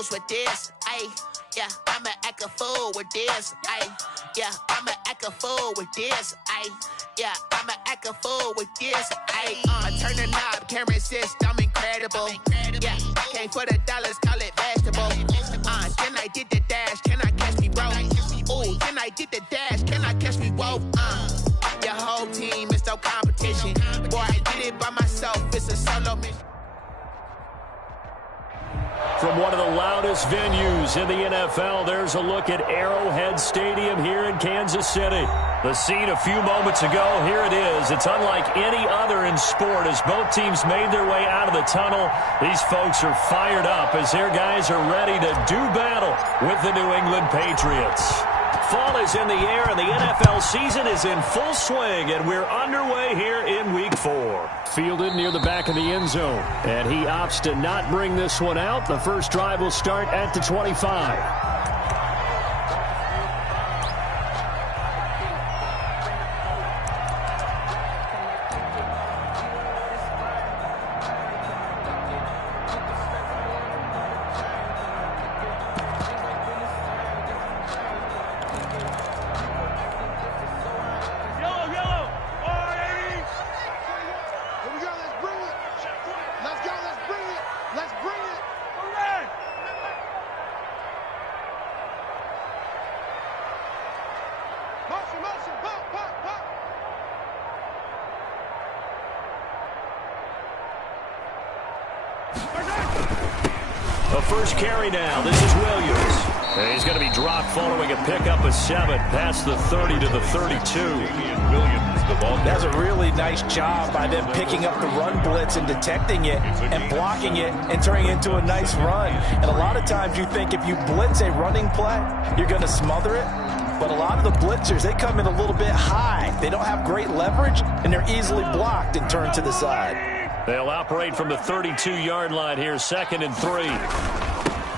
fools with this. Yeah, I'ma act a fool with this. Yeah, I'ma act a fool with this. Yeah, I'ma act a fool with this. I turn the knob, camera assist, I'm incredible. Yeah, came for the dollars, call it vegetable. Then I did the dash, can I catch me, bro? Ooh, then I did the dash, can I catch me, whoa? Your whole team is no competition. Boy, I did it by myself, it's a solo mission. From one of the loudest venues in the NFL, there's a look at Arrowhead Stadium here in Kansas City. The scene a few moments ago, here it is. It's unlike any other in sport as both teams made their way out of the tunnel. These folks are fired up as their guys are ready to do battle with the New England Patriots. Fall is in the air and the NFL season is in full swing, and we're underway here in Week 4. Fielded near the back of the end zone, and he opts to not bring this one out. The first drive will start at the 25. The first carry now. This is Williams. And he's going to be dropped following a pickup of 7 past the 30 to the 32. That's a really nice job by them picking up the run blitz and detecting it and blocking it and turning it into a nice run. And a lot of times you think if you blitz a running play, you're going to smother it. But a lot of the blitzers, they come in a little bit high. They don't have great leverage, and they're easily blocked and turned to the side. They'll operate from the 32-yard line here, 2nd and 3.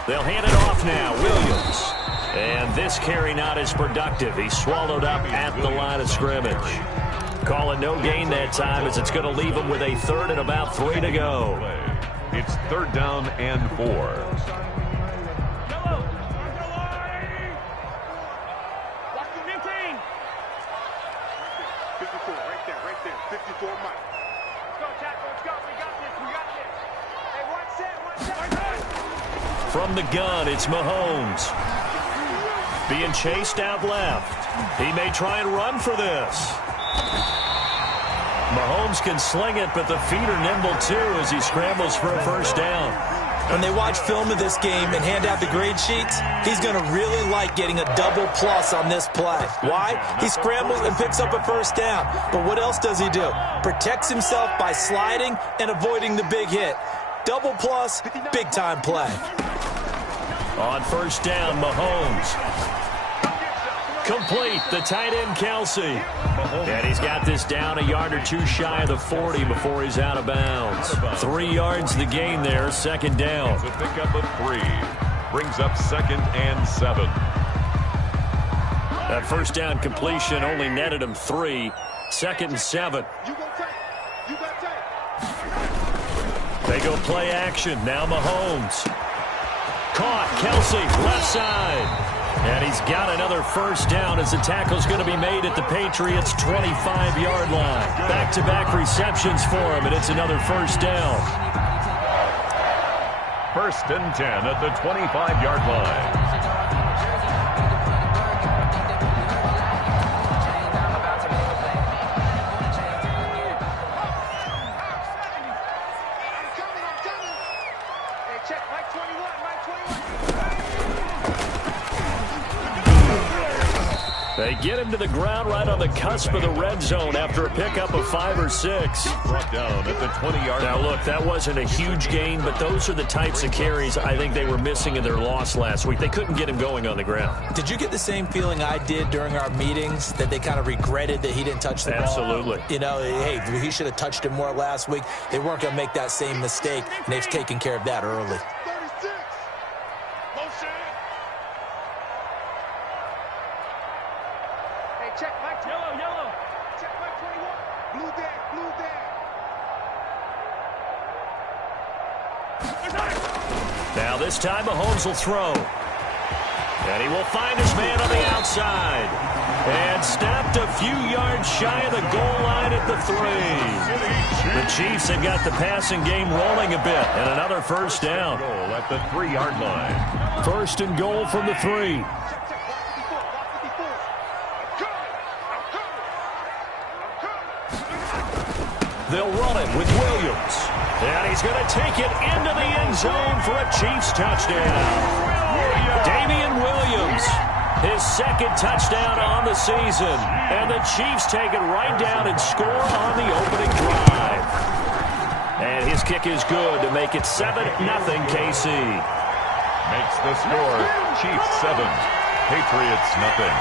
They'll hand it off now, Williams. And this carry not as productive. He's swallowed up at the line of scrimmage. Call it no gain that time as it's going to leave him with a 3rd and about 3 to go. It's 3rd down and 4. From the gun, it's Mahomes. Being chased out left. He may try and run for this. Mahomes can sling it, but the feet are nimble too as he scrambles for a first down. When they watch film of this game and hand out the grade sheets, he's going to really like getting a double plus on this play. Why? He scrambles and picks up a first down. But what else does he do? Protects himself by sliding and avoiding the big hit. Double plus, big-time play. On first down, Mahomes. Complete, the tight end, Kelsey. And he's got this down a yard or 2 shy of the 40 before he's out of bounds. 3 yards the gain there, 2nd down. It's a pickup of 3. Brings up 2nd and 7. That first down completion only netted him 3. 2nd and 7. They go play action. Now Mahomes. Caught. Kelsey, left side. And he's got another first down as the tackle's going to be made at the Patriots' 25-yard line. Back-to-back receptions for him, and it's another first down. 1st and 10 at the 25-yard line. They get him to the ground right on the cusp of the red zone after a pickup of 5 or 6. Brought down at the 20-yard line. Now, look, that wasn't a huge gain, but those are the types of carries I think they were missing in their loss last week. They couldn't get him going on the ground. Did you get the same feeling I did during our meetings, that they kind of regretted that he didn't touch the ball? Absolutely. You know, hey, he should have touched it more last week. They weren't going to make that same mistake, and they've taken care of that early. Now this time Mahomes will throw. And he will find his man on the outside. And snapped a few yards shy of the goal line at the 3. The Chiefs have got the passing game rolling a bit. And another first down. Goal at the 3-yard line. First and goal from the 3. They'll run it with Williams. And he's going to take it into the end zone for a Chiefs touchdown. Damian Williams, his second touchdown on the season. And the Chiefs take it right down and score on the opening drive. And his kick is good to make it 7-0 KC. Makes the score Chiefs 7, Patriots nothing.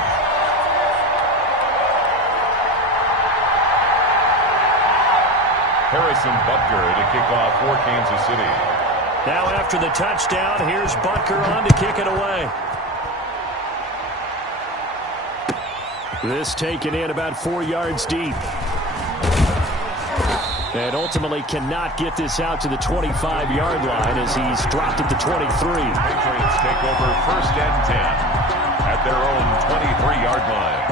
Harrison Butker to kick off for Kansas City. Now after the touchdown, here's Butker on to kick it away. This taken in about 4 yards deep. And ultimately cannot get this out to the 25-yard line as he's dropped at the 23. Patriots take over first and 10 at their own 23-yard line.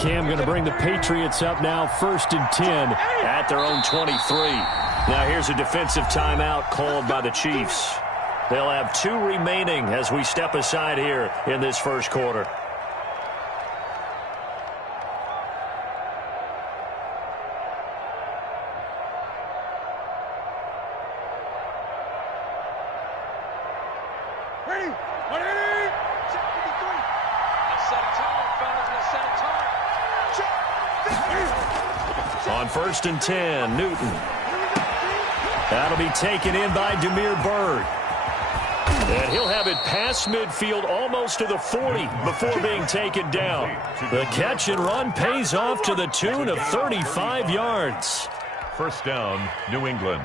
Cam going to bring the Patriots up now, first and 10 at their own 23. Now here's a defensive timeout called by the Chiefs. They'll have 2 remaining as we step aside here in this first quarter. On first and 10, Newton. That'll be taken in by Damiere Byrd. And he'll have it past midfield almost to the 40 before being taken down. The catch and run pays off to the tune of 35 yards. First down, New England.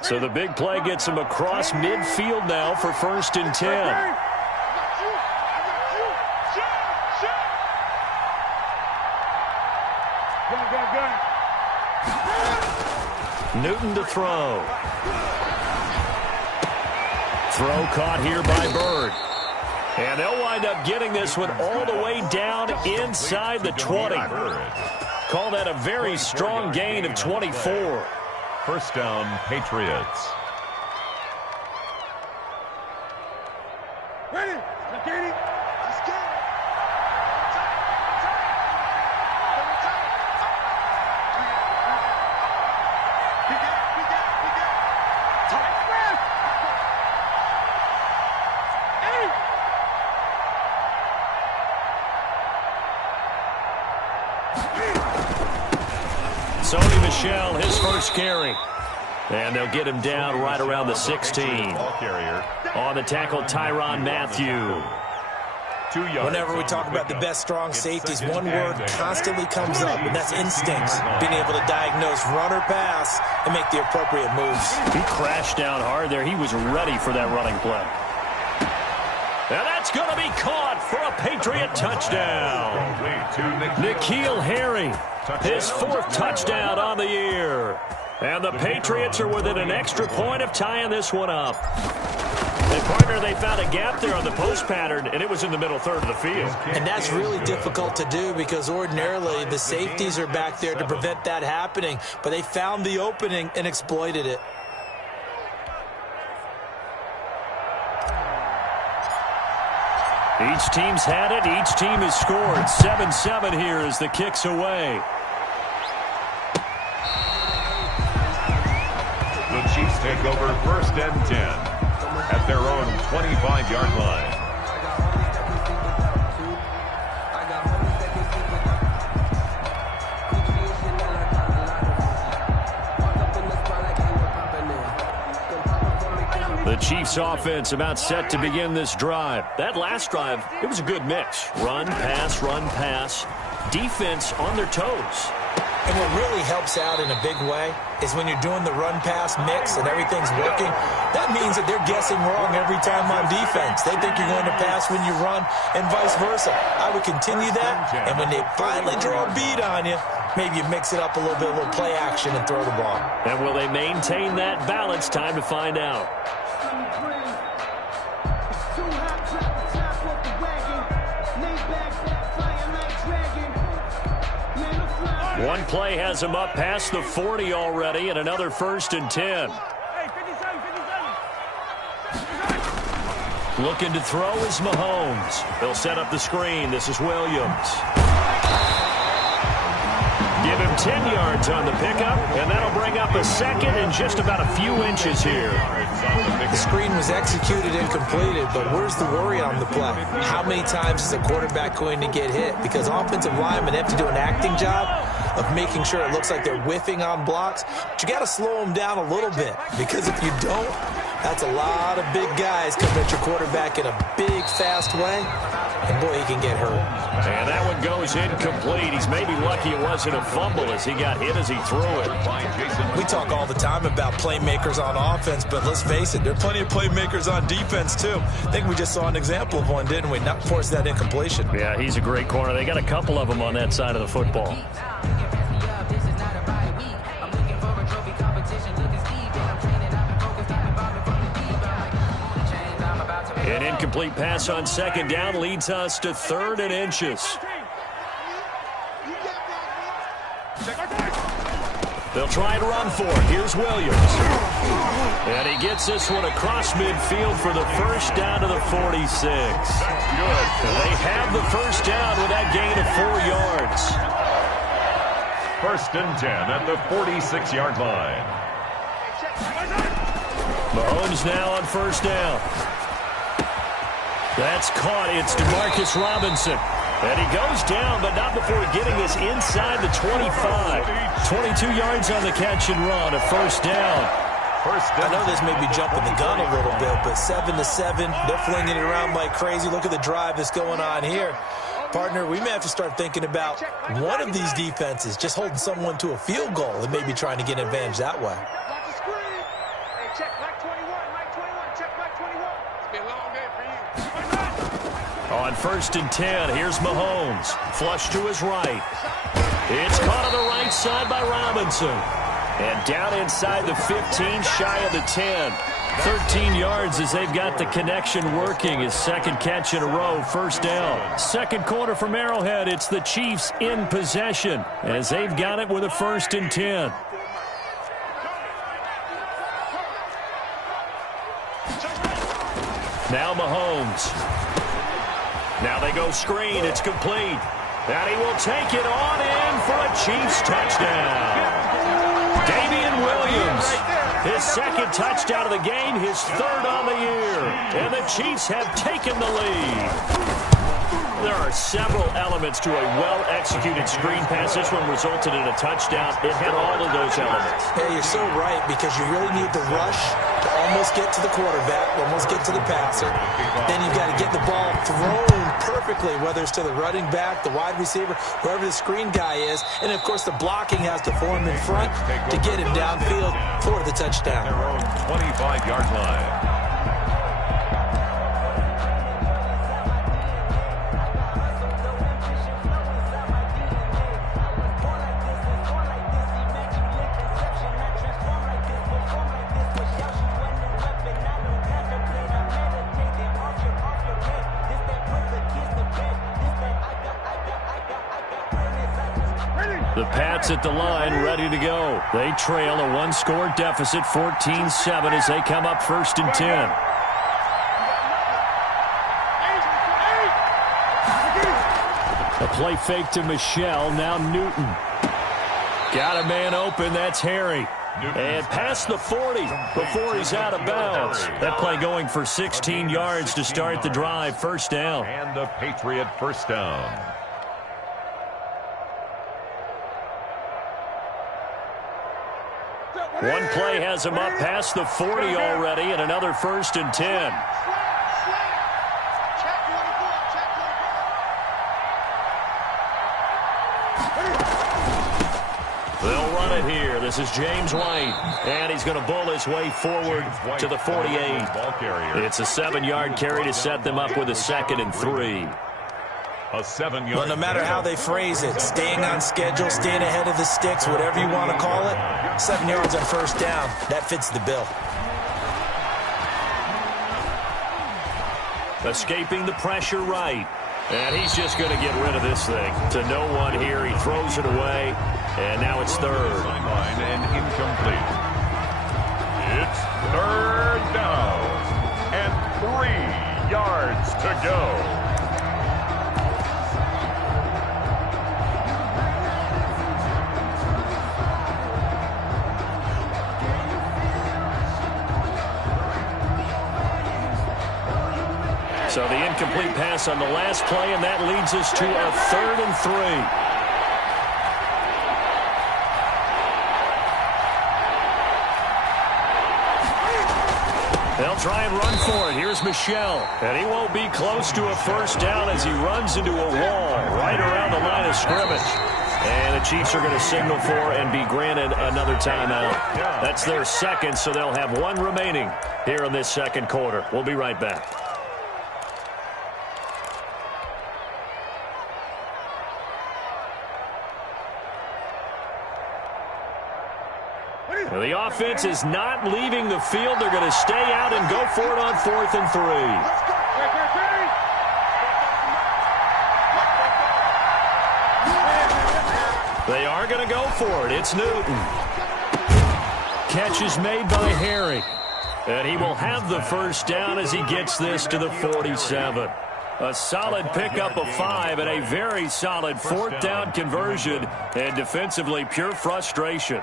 So the big play gets him across midfield now for first and 10. Newton to throw. Throw caught here by Byrd. And they'll wind up getting this one all the way down inside the 20. Call that a very strong gain of 24. First down, Patriots. Ready? Let's get it. Let's get it. Sony Michel, his first carry. And they'll get him down right around the 16. On the tackle, Tyrann Mathieu. Whenever we talk about the best strong safeties, one word constantly comes up, and that's instincts. Being able to diagnose run or pass and make the appropriate moves. He crashed down hard there. He was ready for that running play. And that's going to be caught for a Patriot touchdown. N'Keal Harry, his 4th touchdown on the year. And the Patriots are within an extra point of tying this one up. And partner, they found a gap there on the post pattern, and it was in the middle third of the field. And that's really difficult to do because ordinarily the safeties are back there to prevent that happening. But they found the opening and exploited it. Each team's had it. Each team has scored. 7-7 here as the kick's away. The Chiefs take over first and 10 at their own 25-yard line. The Chiefs offense about set to begin this drive. That last drive, it was a good mix. Run, pass, defense on their toes. And what really helps out in a big way is when you're doing the run-pass mix and everything's working, that means that they're guessing wrong every time on defense. They think you're going to pass when you run and vice versa. I would continue that, and when they finally draw a beat on you, maybe you mix it up a little bit, a little play action, and throw the ball. And will they maintain that balance? Time to find out. One play has him up past the 40 already, and another 1st and 10. Looking to throw is Mahomes. They'll set up the screen. This is Williams. Give him 10 yards on the pickup, and that'll bring up a second and just about a few inches here. The screen was executed and completed, but where's the worry on the play? How many times is a quarterback going to get hit? Because offensive linemen have to do an acting job of making sure it looks like they're whiffing on blocks. But you got to slow them down a little bit, because if you don't, that's a lot of big guys coming at your quarterback in a big, fast way. And, boy, he can get hurt. And that one goes incomplete. He's maybe lucky it wasn't a fumble as he got hit as he threw it. We talk all the time about playmakers on offense, but let's face it, there are plenty of playmakers on defense, too. I think we just saw an example of one, didn't we? Not force that incompletion. Yeah, he's a great corner. They got a couple of them on that side of the football. An incomplete pass on 2nd down leads us to 3rd and inches. They'll try and run for it. Here's Williams. And he gets this one across midfield for the 1st down to the 46. Good. And they have the 1st down with that gain of 4 yards. 1st and 10 at the 46-yard line. Mahomes now on 1st down. That's caught. It's DeMarcus Robinson. And he goes down, but not before getting this inside the 25. 22 yards on the catch and run, a 1st down. I know this may be jumping the gun a little bit, but 7-7, they're flinging it around like crazy. Look at the drive that's going on here. Partner, we may have to start thinking about one of these defenses just holding someone to a field goal and maybe trying to get an advantage that way. On 1st and 10, here's Mahomes. Flush to his right. It's caught on the right side by Robinson. And down inside the 15, shy of the 10. 13 yards as they've got the connection working. His 2nd catch in a row, 1st down. 2nd quarter from Arrowhead. It's the Chiefs in possession as they've got it with a 1st and 10. Now Mahomes. Now they go screen. It's complete. And he will take it on in for a Chiefs touchdown. Damian Williams, his 2nd touchdown of the game, his 3rd on the year. And the Chiefs have taken the lead. There are several elements to a well-executed screen pass. This one resulted in a touchdown. It had all of those elements. Yeah, you're so right, because you really need the rush to almost get to the quarterback, almost get to the passer. Then you've got to get the ball thrown perfectly, whether it's to the running back, the wide receiver, whoever the screen guy is. And, of course, the blocking has to form in front to get him downfield for the touchdown. Their own 25-yard line. The Pats at the line, ready to go. They trail a 1-score deficit, 14-7, as they come up 1st and 10. A play fake to Michelle, now Newton. Got a man open, that's Harry. And past the 40 before he's out of bounds. That play going for 16 yards to start the drive, 1st down. And the Patriot 1st down. One play has him up past the 40 already, and another 1st and 10. run it here. This is James White, and he's going to bull his way forward to the 48. It's a 7-yard carry to set them up with a 2nd and 3. A 7-yard. Well, no matter how they phrase it, staying on schedule, staying ahead of the sticks, whatever you want to call it, 7 yards on first down, that fits the bill. Escaping the pressure right. And he's just going to get rid of this thing. To no one here. He throws it away. And now it's 3rd. Sideline and incomplete. It's 3rd down. And 3 yards to go. So the incomplete pass on the last play, and that leads us to a 3rd and 3. They'll try and run for it. Here's Michel, and he won't be close to a first down as he runs into a wall right around the line of scrimmage. And the Chiefs are going to signal for and be granted another timeout. That's their 2nd, so they'll have 1 remaining here in this 2nd quarter. We'll be right back. Well, the offense is not leaving the field. They're going to stay out and go for it on 4th and 3. They are going to go for it. It's Newton. Catch is made by Herring. And he will have the first down as he gets this to the 47. A solid pickup of 5 and a very solid 4th down conversion. And defensively, pure frustration.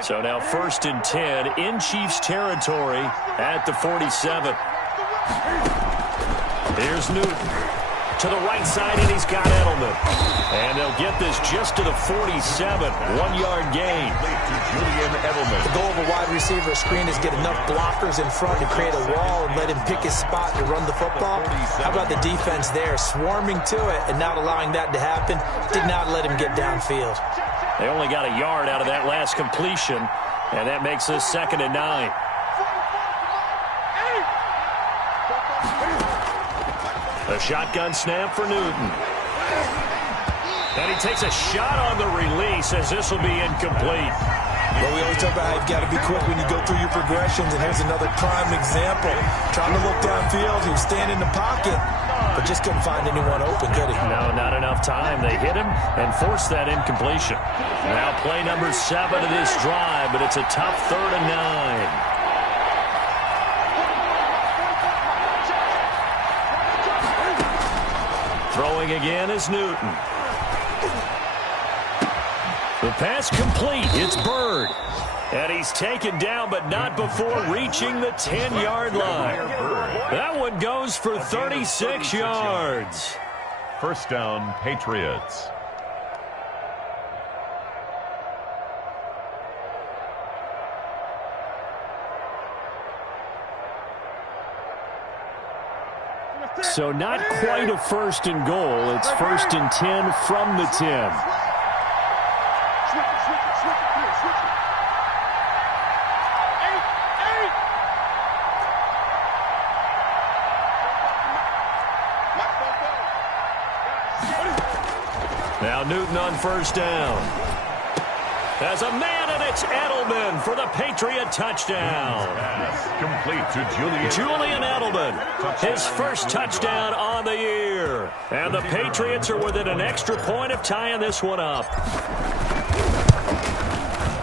So now 1st and 10 in Chiefs territory at the 47. Here's Newton to the right side, and he's got Edelman. And they'll get this just to the 47. 1-yard gain. The goal of a wide receiver screen is get enough blockers in front to create a wall and let him pick his spot to run the football. How about the defense there, swarming to it and not allowing that to happen? Did not let him get downfield. They only got a yard out of that last completion, and that makes this 2nd and 9. A shotgun snap for Newton. And he takes a shot on the release as this will be incomplete. Well, we always talk about how you've got to be quick when you go through your progressions, and here's another prime example. Trying to look downfield, he was staying in the pocket, but just couldn't find anyone open, could he? No, not enough time. They hit him and forced that incompletion. Now play number 7 of this drive, but it's a tough 3rd and 9. Throwing again is Newton. The pass complete. It's Bird. And he's taken down, but not before reaching the 10-yard line. That one goes for 36 yards. First down, Patriots. So not quite a 1st and goal. It's 1st and 10 from the 10. Now Newton on 1st down. As a man, and it's Edelman for the Patriot touchdown. Complete to Julian Edelman, his first touchdown on the year. And the Patriots are within an extra point of tying this one up.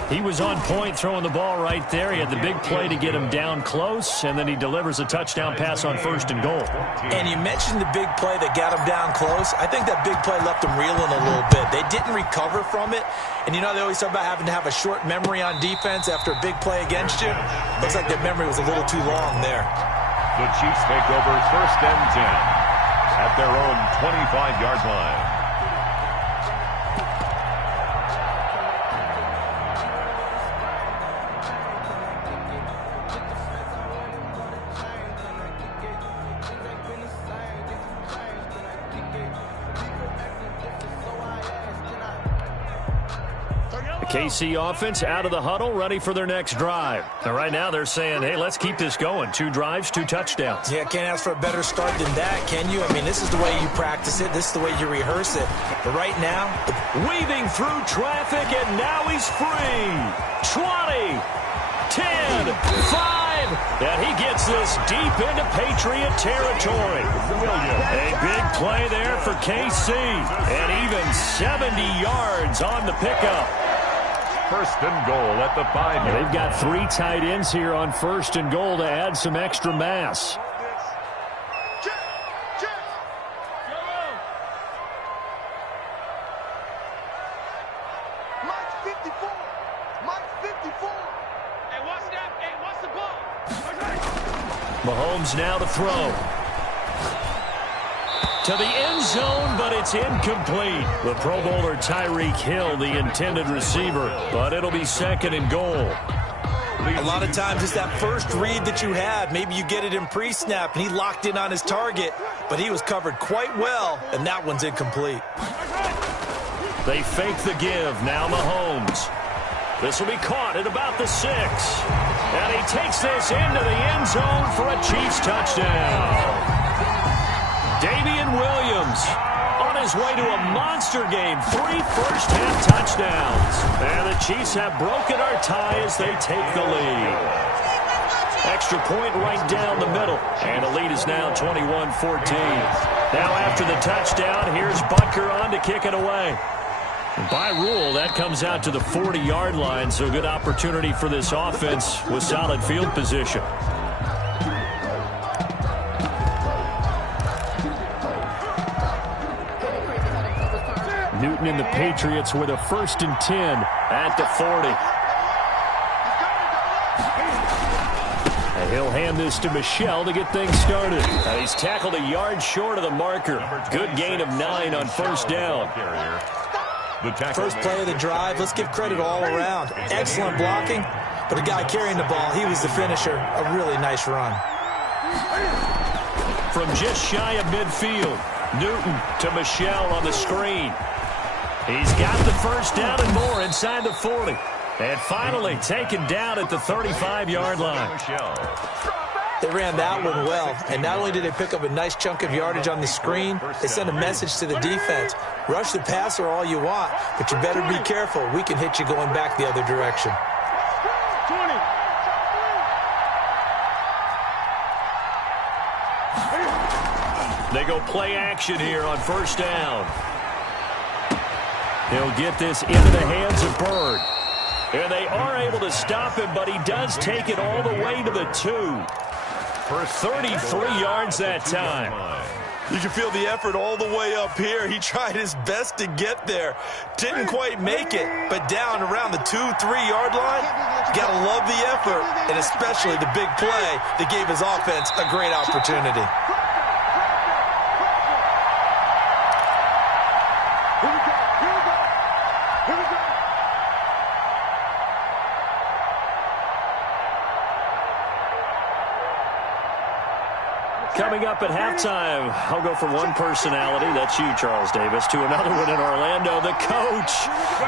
He was on point throwing the ball right there. He had the big play to get him down close, and then he delivers a touchdown pass on 1st and goal. And you mentioned the big play that got him down close. I think that big play left him reeling a little bit. They didn't recover from it. And you know, they always talk about having to have a short memory on defense after a big play against you. Looks like their memory was a little too long there. The Chiefs take over 1st and 10 at their own 25-yard line. KC offense out of the huddle, ready for their next drive. And right now they're saying, hey, let's keep this going. 2 drives, 2 touchdowns. Yeah, can't ask for a better start than that, can you? I mean, this is the way you practice it. This is the way you rehearse it. But right now, weaving through traffic, and now he's free. 20, 10, 5, and he gets this deep into Patriot territory. A big play there for KC, and even 70 yards on the pickup. First and goal at the 5-yard. They've got 3 tight ends here on first and goal to add some extra mass. Mahomes now to throw. To the end zone, but it's incomplete. The Pro Bowler Tyreek Hill, the intended receiver, but it'll be second and goal. A lot of times it's that first read that you have. Maybe you get it in pre-snap, and he locked in on his target, but he was covered quite well, and that one's incomplete. They fake the give. Now Mahomes. This will be caught at about the 6. And he takes this into the end zone for a Chiefs touchdown. Damian Williams on his way to a monster game. 3 first-half touchdowns. And the Chiefs have broken our tie as they take the lead. Extra point right down the middle. And the lead is now 21-14. Now after the touchdown, here's Butker on to kick it away. By rule, that comes out to the 40-yard line, so good opportunity for this offense with solid field position. Newton and the Patriots with a 1st and 10 at the 40. And he'll hand this to Michel to get things started. He's tackled a yard short of the marker. Good gain of 9 on first down. First play of the drive, let's give credit all around. Excellent blocking, but the guy carrying the ball, he was the finisher. A really nice run. From just shy of midfield, Newton to Michel on the screen. He's got the first down and more inside the 40. And finally taken down at the 35-yard line. They ran that one well, and not only did they pick up a nice chunk of yardage on the screen, they sent a message to the defense. Rush the passer all you want, but you better be careful. We can hit you going back the other direction. They go play action here on first down. He'll get this into the hands of Bird. And they are able to stop him, but he does take it all the way to the 2. For 33 yards that time. You can feel the effort all the way up here. He tried his best to get there. Didn't quite make it, but down around the 2-3-yard line, you got to love the effort, and especially the big play that gave his offense a great opportunity. Coming up at halftime, I'll go from one personality, that's you, Charles Davis, to another one in Orlando, the coach.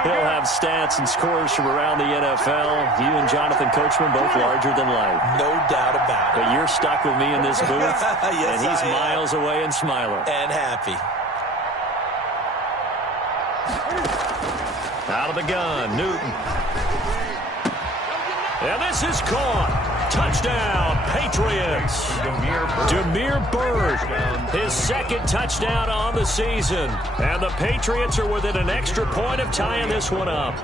He'll have stats and scores from around the NFL. You and Jonathan Coachman both larger than life. No doubt about it. But you're stuck with me in this booth, yes, and he's miles away and smiling. And happy. Out of the gun, Newton. And this is caught. Touchdown, Patriots. Damiere Byrd, his second touchdown on the season. And the Patriots are within an extra point of tying this one up.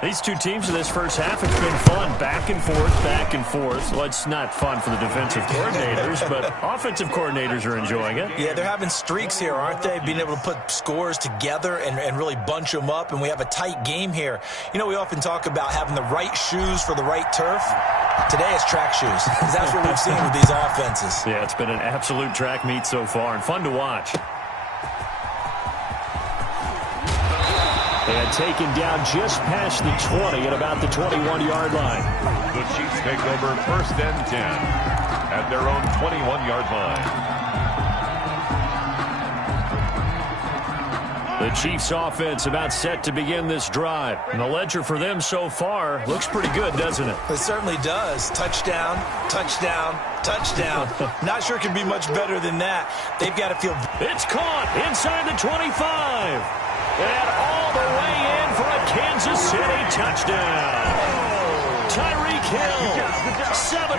These two teams in this first half, it's been fun. Back and forth, back and forth. Well, it's not fun for the defensive coordinators, but offensive coordinators are enjoying it. Yeah, they're having streaks here, aren't they? Being able to put scores together and really bunch them up, and we have a tight game here. You know, we often talk about having the right shoes for the right turf. Today it's track shoes, because that's what we've seen with these offenses. Yeah, it's been an absolute track meet so far, and fun to watch. And taken down just past the 20 at about the 21-yard line. The Chiefs take over 1st and 10 at their own 21-yard line. The Chiefs offense about set to begin this drive. And the ledger for them so far looks pretty good, doesn't it? It certainly does. Touchdown, touchdown, touchdown. Not sure it can be much better than that. They've got to feel... It's caught inside the 25. And all the way in for a Kansas City touchdown. Tyreek Hill, 79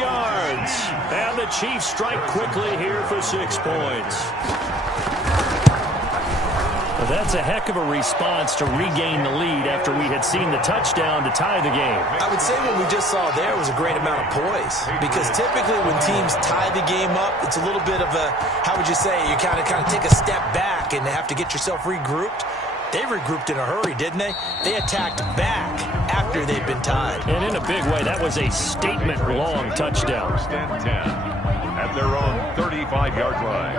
yards. And the Chiefs strike quickly here for 6 points. Well, that's a heck of a response to regain the lead after we had seen the touchdown to tie the game. I would say what we just saw there was a great amount of poise, because typically when teams tie the game up, it's a little bit of a, how would you say, you kind of take a step back and have to get yourself regrouped. They regrouped in a hurry, didn't they? They attacked back after they'd been tied. And in a big way, that was a statement-long touchdown. First and 10 at their own 35-yard line.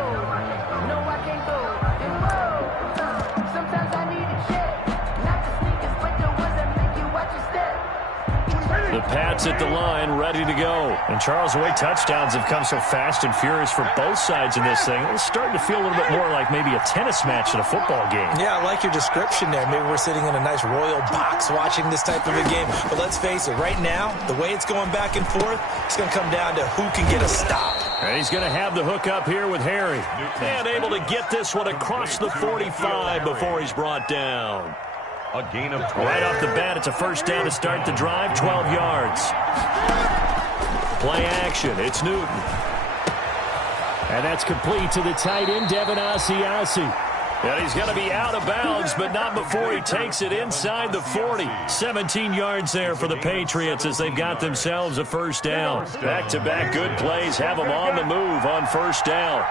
The Pats at the line, ready to go. And Charles, the way touchdowns have come so fast and furious for both sides in this thing, it's starting to feel a little bit more like maybe a tennis match at a football game. Yeah, I like your description there. Maybe we're sitting in a nice royal box watching this type of a game. But let's face it, right now, the way it's going back and forth, it's going to come down to who can get a stop. And he's going to have the hook up here with Harry. And able to get this one across the 45 before he's brought down. A gain of 12. Right off the bat, it's a first down to start the drive, 12 yards. Play action, it's Newton. And that's complete to the tight end, Devin Asiasi. And he's going to be out of bounds, but not before he takes it inside the 40. 17 yards there for the Patriots as they've got themselves a first down. Back-to-back good plays have them on the move on first down.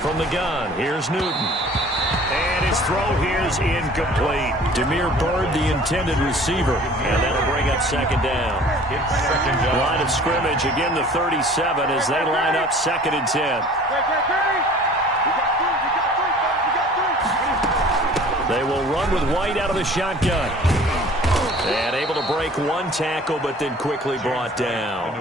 From the gun, here's Newton. And his throw here is incomplete. Damiere Byrd, the intended receiver. And that'll bring up second down. Line of scrimmage, again the 37 as they line up second and 10. They will run with White out of the shotgun. And able to break one tackle, but then quickly brought down.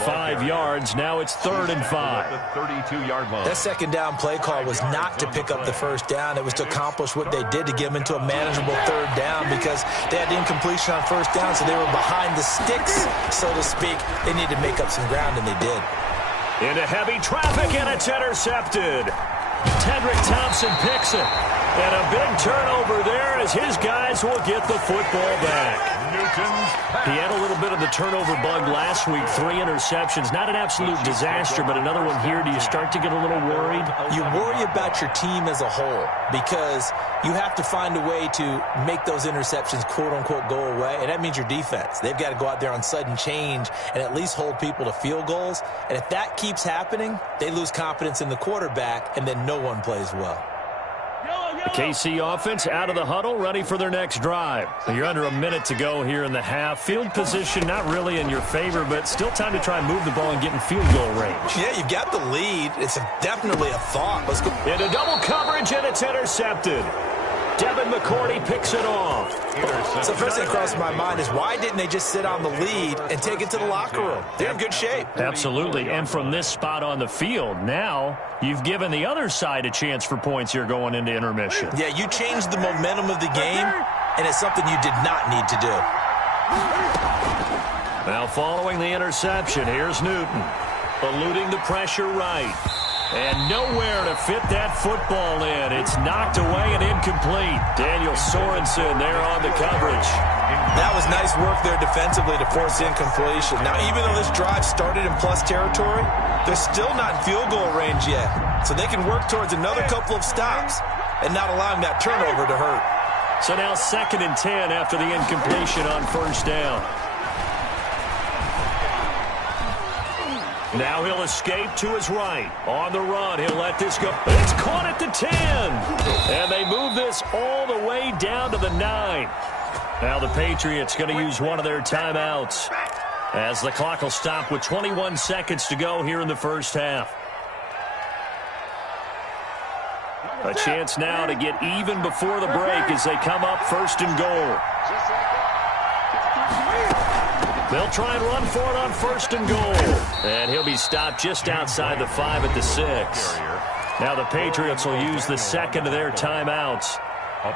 5 yards. Now it's 3rd and 5. The 32-yard line. That second down play call was not to pick up the first down. It was to accomplish what they did to get them into a manageable 3rd down, because they had incompletion on first down, so they were behind the sticks, so to speak. They needed to make up some ground, and they did. Into heavy traffic, and it's intercepted. Tedrick Thompson picks it. And a big turnover there as his guys will get the football back. He had a little bit of the turnover bug last week. 3 interceptions. Not an absolute disaster, but another one here. Do you start to get a little worried? You worry about your team as a whole, because you have to find a way to make those interceptions, quote-unquote, go away. And that means your defense. They've got to go out there on sudden change and at least hold people to field goals. And if that keeps happening, they lose confidence in the quarterback, and then no one plays well. The KC offense out of the huddle, ready for their next drive. You're under a minute to go here in the half. Field position not really in your favor, but still time to try and move the ball and get in field goal range. Yeah, you've got the lead. It's definitely a thought. Let's go. Into double coverage, and it's intercepted. Devin McCourty picks it off. So first thing that crossed my mind is, why didn't they just sit on the lead and take it to the locker room? They're in good shape. Absolutely. And from this spot on the field, now you've given the other side a chance for points here going into intermission. Yeah, you changed the momentum of the game, and it's something you did not need to do. Now following the interception, here's Newton. Eluding the pressure right. And nowhere to fit that football in. It's knocked away and incomplete. Daniel Sorensen there on the coverage. That was nice work there defensively to force incompletion. Now, even though this drive started in plus territory, they're still not in field goal range yet. So they can work towards another couple of stops and not allowing that turnover to hurt. So now 2nd and 10 after the incompletion on first down. Now he'll escape to his right. On the run, he'll let this go. It's caught at the 10. And they move this all the way down to the 9. Now the Patriots going to use one of their timeouts, as the clock will stop with 21 seconds to go here in the first half. A chance now to get even before the break as they come up 1st and goal. They'll try and run for it on 1st and goal. And he'll be stopped just outside the 5 at the 6. Now the Patriots will use the second of their timeouts,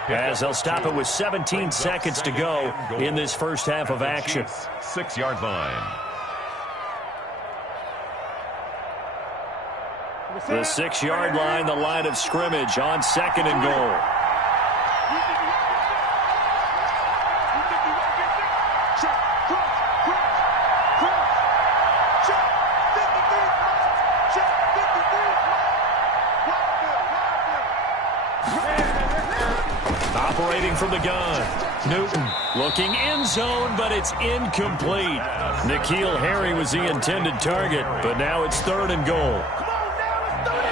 as they'll stop it with 17 seconds to go in this first half of action. 6-yard line. The 6-yard line, the line of scrimmage on 2nd and goal. Operating from the gun, Newton looking end zone, but it's incomplete. N'Keal Harry was the intended target, but now it's 3rd and goal.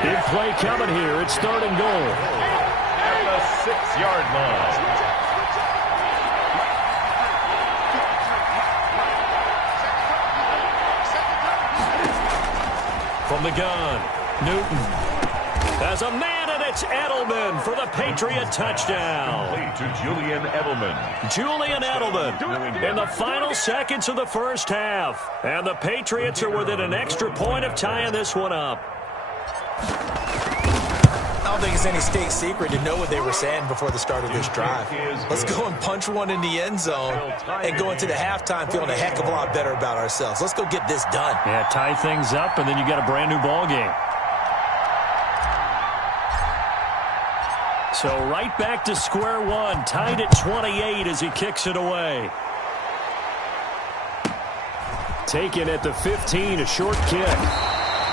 Big play coming here. It's 3rd and goal. At the 6-yard line. From the gun, Newton has a man, and it's Edelman for the Patriot touchdown. Play to Julian Edelman. Julian Edelman in the final seconds of the first half. And the Patriots are within an extra point of tying this one up. I don't think it's any state secret to know what they were saying before the start of this drive. Let's go and punch one in the end zone and go into the halftime feeling a heck of a lot better about ourselves. Let's go get this done. Yeah, tie things up, and then you got a brand new ball game. So right back to square one, tied at 28 as he kicks it away. Taken at the 15, a short kick.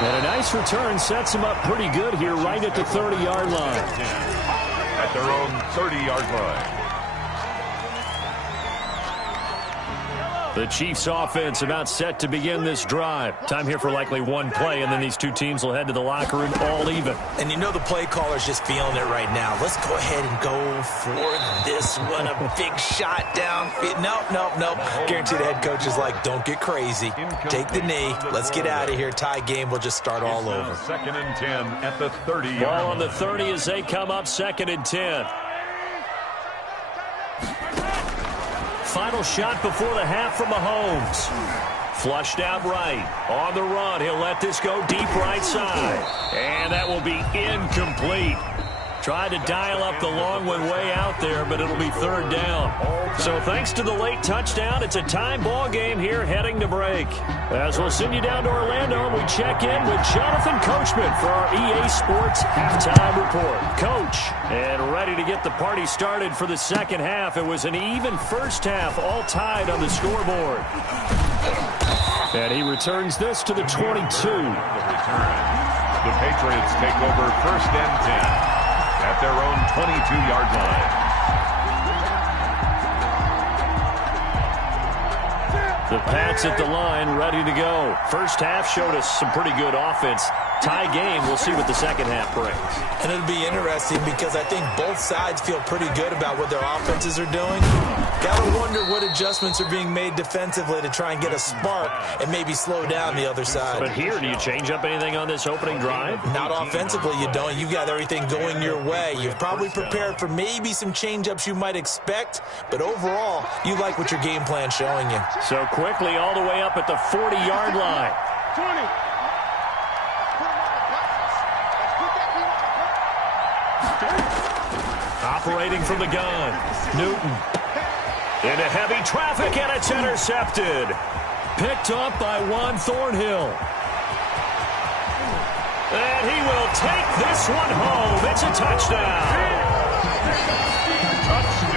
And a nice return sets him up pretty good here right at the 30-yard line. At their own 30-yard line. The Chiefs offense about set to begin this drive. Time here for likely one play, and then these two teams will head to the locker room all even. And you know the play caller's just feeling it right now. Let's go ahead and go for this one. A big shot down. Nope. Guarantee the head coach is like, don't get crazy. Take the knee. Let's get out of here. Tie game. We'll just start all over. 2nd and 10 at the 30-yard line. Ball on the 30 as they come up 2nd and 10. Final shot before the half from Mahomes. Flushed out right. On the run, he'll let this go deep right side. And that will be incomplete. Tried to dial up the long one way out there, but it'll be 3rd down. So thanks to the late touchdown, it's a time ball game here heading to break. As we'll send you down to Orlando, we check in with Jonathan Coachman for our EA Sports Halftime Report. Coach, and ready to get the party started for the second half. It was an even first half, all tied on the scoreboard. And he returns this to the 22. The Patriots take over 1st and 10. At their own 22-yard line. The Pats at the line, ready to go. First half showed us some pretty good offense. Tie game, we'll see what the second half brings. And it'll be interesting because I think both sides feel pretty good about what their offenses are doing. Gotta wonder what adjustments are being made defensively to try and get a spark and maybe slow down the other side. But here, do you change up anything on this opening drive? Not offensively, you don't. You've got everything going your way. You've probably prepared for maybe some change-ups you might expect, but overall, you like what your game plan's showing you. So quickly all the way up at the 40-yard line. 20. Operating from the gun, Newton. Into heavy traffic, and it's intercepted. Picked up by Juan Thornhill. And he will take this one home. It's a touchdown.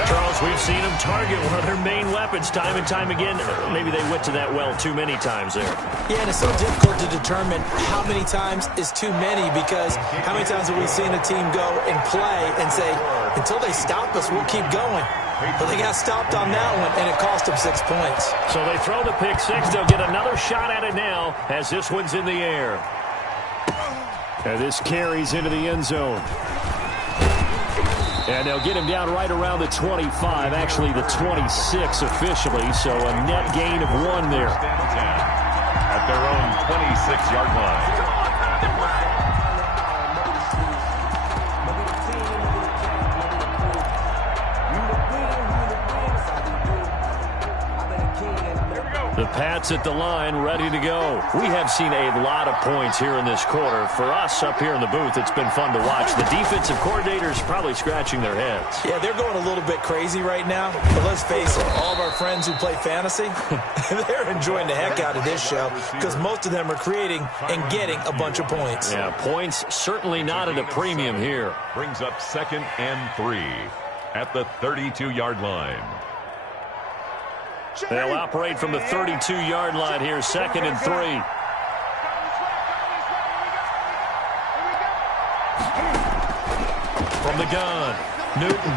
Charles, we've seen them target one of their main weapons time and time again. Maybe they went to that well too many times there. Yeah, and it's so difficult to determine how many times is too many, because how many times have we seen a team go and play and say, until they stop us, we'll keep going. But they got stopped on that one, and it cost them 6 points. So they throw the pick six. They'll get another shot at it now as this one's in the air. And this carries into the end zone. And they'll get him down right around the 25, actually the 26 officially, so a net gain of 1 there. At their own 26-yard line. The Pats at the line, ready to go. We have seen a lot of points here in this quarter. For us up here in the booth, it's been fun to watch. The defensive coordinators probably scratching their heads. Yeah, they're going a little bit crazy right now. But let's face it, all of our friends who play fantasy, they're enjoying the heck out of this show because most of them are creating and getting a bunch of points. Yeah, points certainly not at a premium here. Brings up 2nd and 3 at the 32-yard line. They'll operate from the 32-yard line here, 2nd and 3. From the gun, Newton.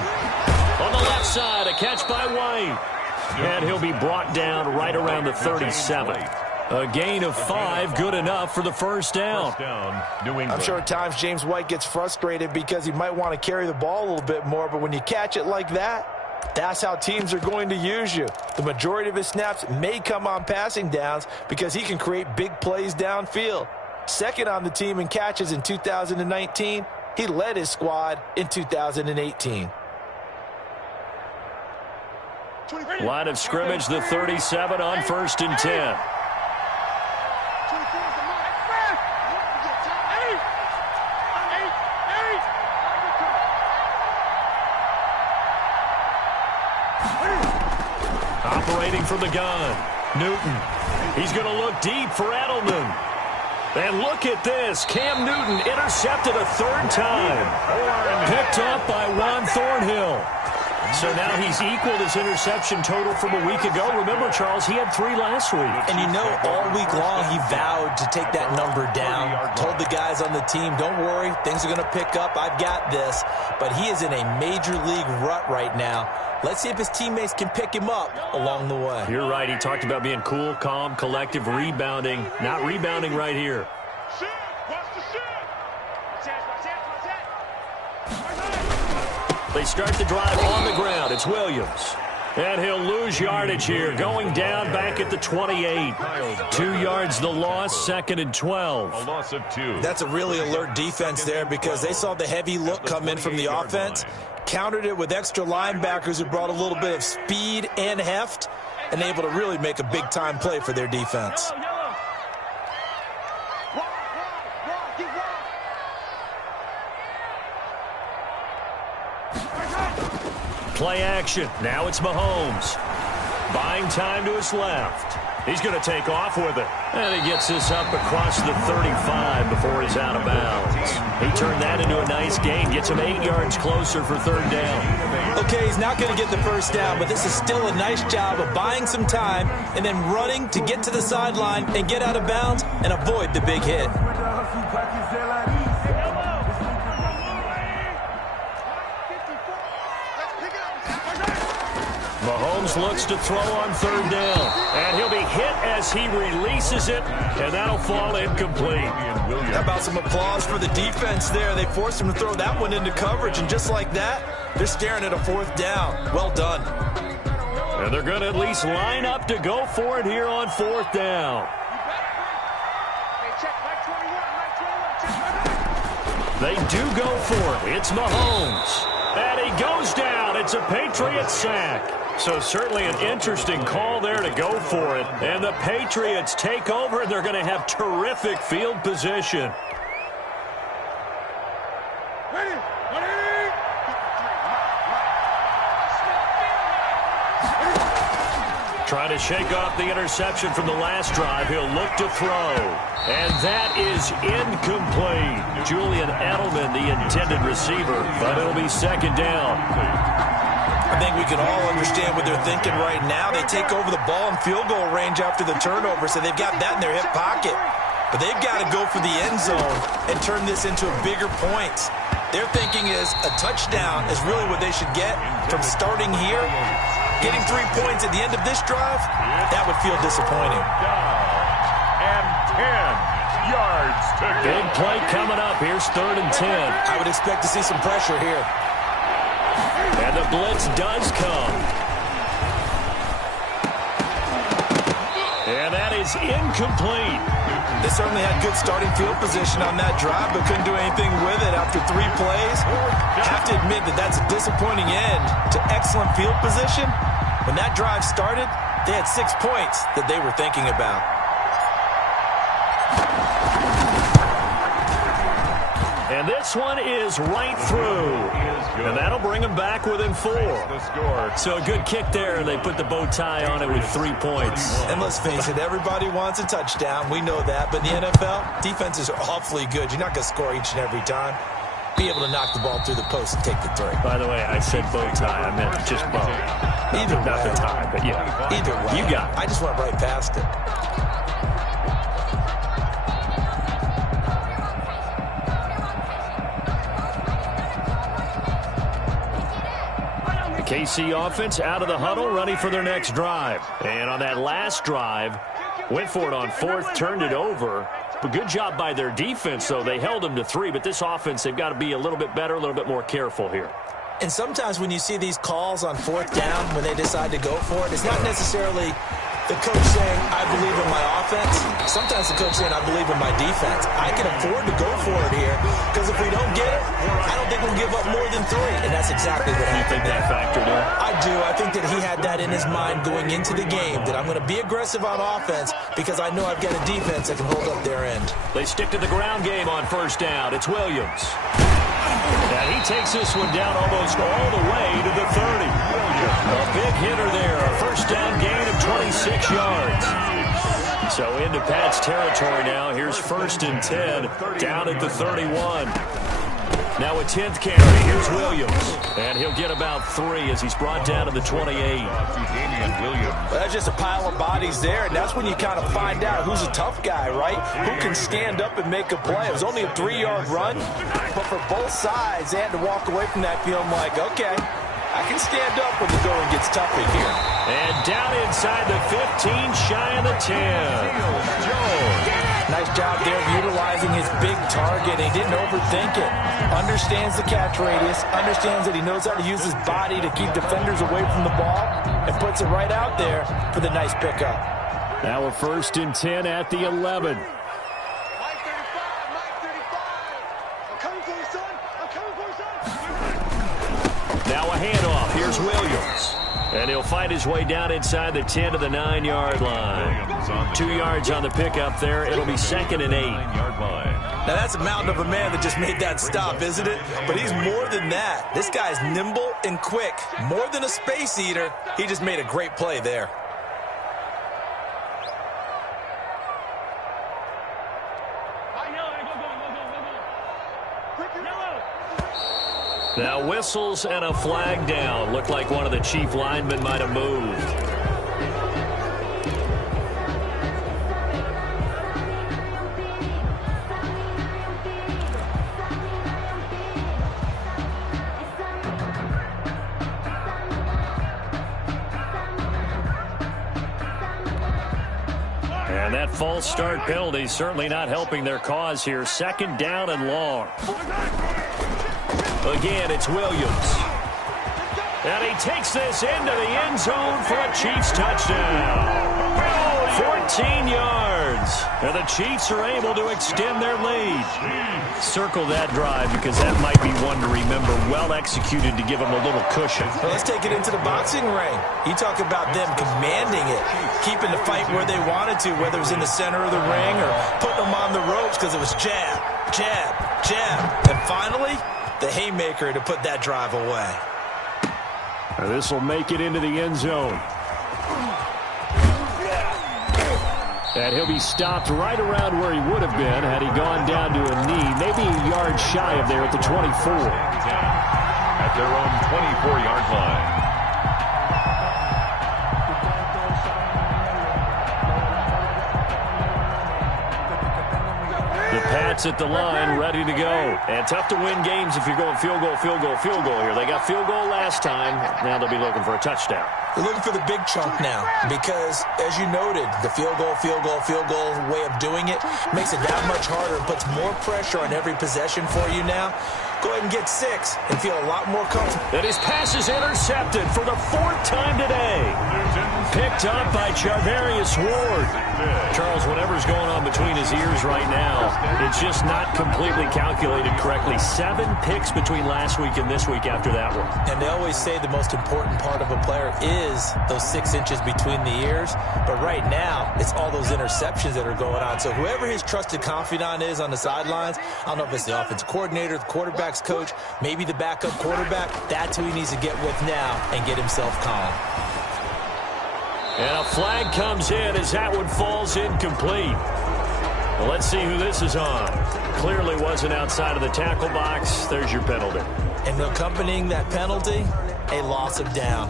On the left side, a catch by White. And he'll be brought down right around the 37. A gain of 5, good enough for the first down. I'm sure at times James White gets frustrated because he might want to carry the ball a little bit more, but when you catch it like that, that's how teams are going to use you. The majority of his snaps may come on passing downs because he can create big plays downfield. Second on the team in catches in 2019. He led his squad in 2018. Line of scrimmage, the 37 on 1st and 10. Operating from the gun, Newton. He's going to look deep for Edelman. And look at this. Cam Newton intercepted a 3rd time. Picked up by Juan Thornhill. So now he's equaled his interception total from a week ago. Remember, Charles, he had 3 last week. And you know, all week long he vowed to take that number down. Told the guys on the team, don't worry, things are going to pick up. I've got this. But he is in a major league rut right now. Let's see if his teammates can pick him up along the way. You're right. He talked about being cool, calm, collective, rebounding. Not rebounding right here. They start the drive on the ground. It's Williams. And he'll lose yardage here. Going down back at the 28. 2 yards the loss, 2nd and 12. A loss of 2. That's a really alert defense there because they saw the heavy look come in from the offense. Countered it with extra linebackers who brought a little bit of speed and heft and able to really make a big-time play for their defense. Play action. Now it's Mahomes. Buying time to his left. He's going to take off with it. And he gets this up across the 35 before he's out of bounds. He turned that into a nice gain. Gets him 8 yards closer for 3rd down. Okay, he's not going to get the first down, but this is still a nice job of buying some time and then running to get to the sideline and get out of bounds and avoid the big hit. Mahomes looks to throw on 3rd down. And he'll be hit as he releases it, and that'll fall incomplete. How about some applause for the defense there? They forced him to throw that one into coverage, and just like that, they're staring at a 4th down. Well done. And they're going to at least line up to go for it here on 4th down. They do go for it. It's Mahomes. And he goes down. It's a Patriot sack. So certainly an interesting call there to go for it. And the Patriots take over, and they're going to have terrific field position. Trying to shake off the interception from the last drive. He'll look to throw. And that is incomplete. Julian Edelman, the intended receiver, but it'll be 2nd down. I think we can all understand what they're thinking right now. They take over the ball in field goal range after the turnover, so they've got that in their hip pocket. But they've got to go for the end zone and turn this into a bigger point. Their thinking is a touchdown is really what they should get from starting here. Getting 3 points at the end of this drive, that would feel disappointing. And 10 yards to go. Big play coming up. Here's 3rd and 10. I would expect to see some pressure here. And the blitz does come. And that is incomplete. They certainly had good starting field position on that drive, but couldn't do anything with it after 3 plays. Have to admit that that's a disappointing end to excellent field position. When that drive started, They had 6 points that they were thinking about. And this one is right through. And that'll bring them back within 4. So a good kick there. They put the bow tie on it with 3 points. And let's face it, everybody wants a touchdown. We know that. But in the NFL, defenses are awfully good. You're not going to score each and every time. Be able to knock the ball through the post and take the 3. By the way, I said bow tie. I meant just bow. Either not way. the tie, but yeah. Either way. You got it. I just went right past it. KC offense out of the huddle, ready for their next drive. And on that last drive, went for it on 4th, turned it over. But good job by their defense, though. They held them to 3, but this offense, they've got to be a little bit better, a little bit more careful here. And sometimes when you see these calls on 4th down, when they decide to go for it, it's not necessarily the coach saying, I believe in my offense. Sometimes the coach saying, I believe in my defense. I can afford to go for it here, because if we don't get it, I don't think we'll give up more than 3. And that's exactly what happened. You think that factored in? I do. I think that he had that in his mind going into the game, that I'm going to be aggressive on offense because I know I've got a defense that can hold up their end. They stick to the ground game on 1st down. It's Williams. And he takes this one down almost all the way to the 30. A big hitter there. A 1st down gain of 26 yards. So into Pat's territory now. Here's 1st and 10 down at the 31. Now a 10th carry. Here's Williams. And he'll get about 3 as he's brought down to the 28. Well, that's just a pile of bodies there, and that's when you kind of find out who's a tough guy, right? Who can stand up and make a play. It was only a 3-yard run, but for both sides, they had to walk away from that feeling like, okay, I can stand up when the going gets tougher here. And down inside the 15, shy of the 10. Nice job there of utilizing his big target. He didn't overthink it. Understands the catch radius. Understands that he knows how to use his body to keep defenders away from the ball. And puts it right out there for the nice pickup. Now a 1st and 10 at the 11. Mike 35, Mike 35. I'm coming for you, son. I'm coming for you, son. Now a handoff. Here's Williams. And he'll fight his way down inside the 10 to the 9-yard line. 2 yards on the pickup there. It'll be 2nd and 8. Now that's a mountain of a man that just made that stop, isn't it? But he's more than that. This guy's nimble and quick. More than a space eater. He just made a great play there. Now whistles and a flag down. Looked like one of the chief linemen might have moved. And that false start penalty certainly not helping their cause here. 2nd down and long. Again, it's Williams. And he takes this into the end zone for a Chiefs touchdown. 14 yards. And the Chiefs are able to extend their lead. Circle that drive because that might be one to remember. Well executed to give them a little cushion. Well, let's take it into the boxing ring. You talk about them commanding it, keeping the fight where they wanted to, whether it was in the center of the ring or putting them on the ropes because it was jab, jab, jab. And finally, the haymaker to put that drive away. And this will make it into the end zone. And he'll be stopped right around where he would have been had he gone down to a knee, maybe a yard shy of there at the 24. At their own 24-yard line. The Pats at the line, ready to go. And tough to win games if you're going field goal, field goal, field goal here. They got field goal last time. Now they'll be looking for a touchdown. They're looking for the big chunk now because, as you noted, the field goal way of doing it makes it that much harder and puts more pressure on every possession for you now. Go ahead and get 6 and feel a lot more comfortable. And his pass is intercepted for the 4th time today. picked up by Charvarius Ward. Charles, whatever's going on between his ears right now, it's just not completely calculated correctly. 7 picks between last week and this week after that one. And they always say the most important part of a player is those 6 inches between the ears. But right now, it's all those interceptions that are going on. So whoever his trusted confidant is on the sidelines, I don't know if it's the offensive coordinator, the quarterback's coach, maybe the backup quarterback, that's who he needs to get with now and get himself calm. And a flag comes in as that one falls incomplete. Well, let's see who this is on. Clearly wasn't outside of the tackle box. There's your penalty. And accompanying that penalty, a loss of down.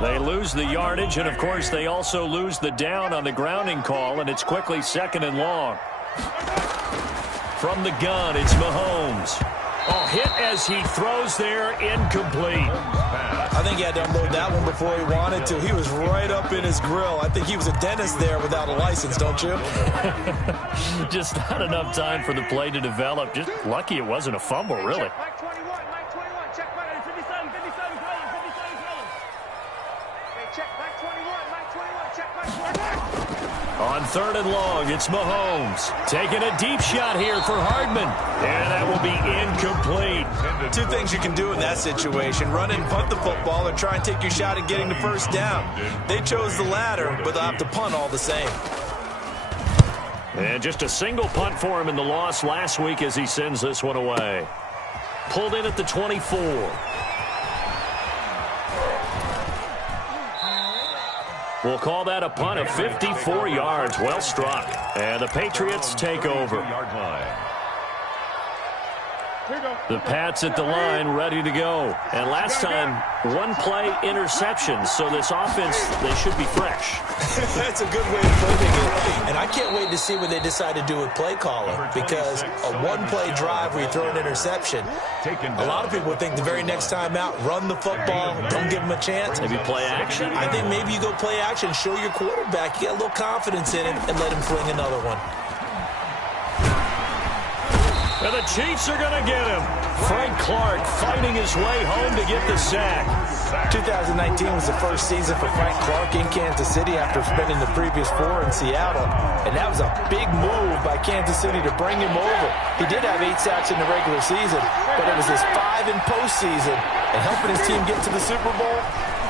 They lose the yardage, and, of course, they also lose the down on the grounding call, and it's quickly 2nd and long. From the gun, it's Mahomes. Oh, hit as he throws there, incomplete. I think he had to unload that one before he wanted to. He was right up in his grill. I think he was a dentist there without a license, don't you? Just not enough time for the play to develop. Just lucky it wasn't a fumble, really. Mike 21, Mike 21, check Mike 57, 57, 57. Hey, check Mike 21, Mike 21, check Mike 21. On 3rd and long, it's Mahomes. Taking a deep shot here for Hardman. And that will be incomplete. 2 things you can do in that situation. Run and punt the football or try and take your shot at getting the first down. They chose the latter, but they'll have to punt all the same. And just a single punt for him in the loss last week as he sends this one away. Pulled in at the 24. We'll call that a punt of 54 yards. Well struck. And the Patriots take over. The Pats at the line, ready to go. And last time, 1-play interception. So this offense, they should be fresh. That's a good way of putting it. And I can't wait to see what they decide to do with play calling, because a 1-play drive where you throw an interception, a lot of people would think the very next time out, run the football, don't give them a chance. Maybe play action? I think maybe you go play action, show your quarterback, you get a little confidence in him, and let him fling another one. And the Chiefs are going to get him. Frank Clark fighting his way home to get the sack. 2019 was the first season for Frank Clark in Kansas City after spending the previous 4 in Seattle. And that was a big move by Kansas City to bring him over. He did have 8 sacks in the regular season, but it was his 5 in postseason. And helping his team get to the Super Bowl,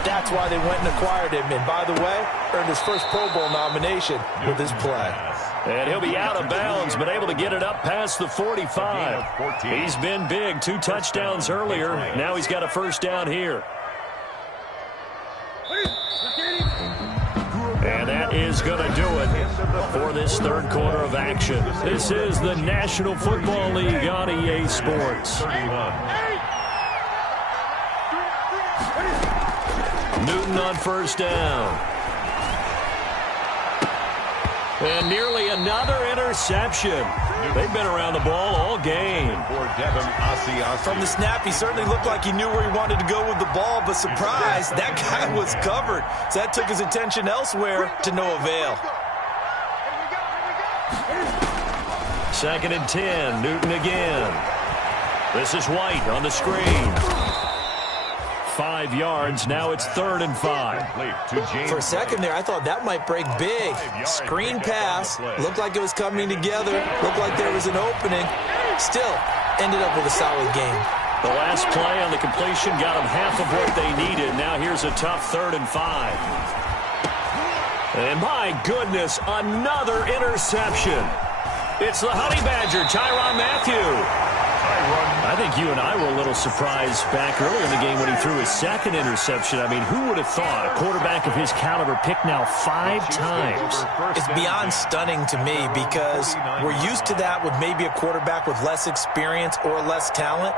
that's why they went and acquired him. And by the way, earned his first Pro Bowl nomination with his play. And he'll be out of bounds, but able to get it up past the 45. He's been big. 2 touchdowns earlier. Now he's got a first down here. And that is going to do it for this 3rd quarter of action. This is the National Football League on EA Sports. Newton on first down. And nearly another interception. They've been around the ball all game. From the snap, he certainly looked like he knew where he wanted to go with the ball, but surprise, that guy was covered. So that took his attention elsewhere to no avail. 2nd and 10, Newton again. This is White on the screen. 5 yards, now it's 3rd and 5. For a second there, I thought that might break big. Screen pass, looked like it was coming together, looked like there was an opening. Still, ended up with a solid game. The last play on the completion got them half of what they needed. Now here's a tough 3rd and 5. And my goodness, another interception. It's the Honey Badger, Tyrann Mathieu. I think you and I were a little surprised back earlier in the game when he threw his 2nd interception. I mean, who would have thought a quarterback of his caliber picked now 5 times? It's beyond stunning to me because we're used to that with maybe a quarterback with less experience or less talent.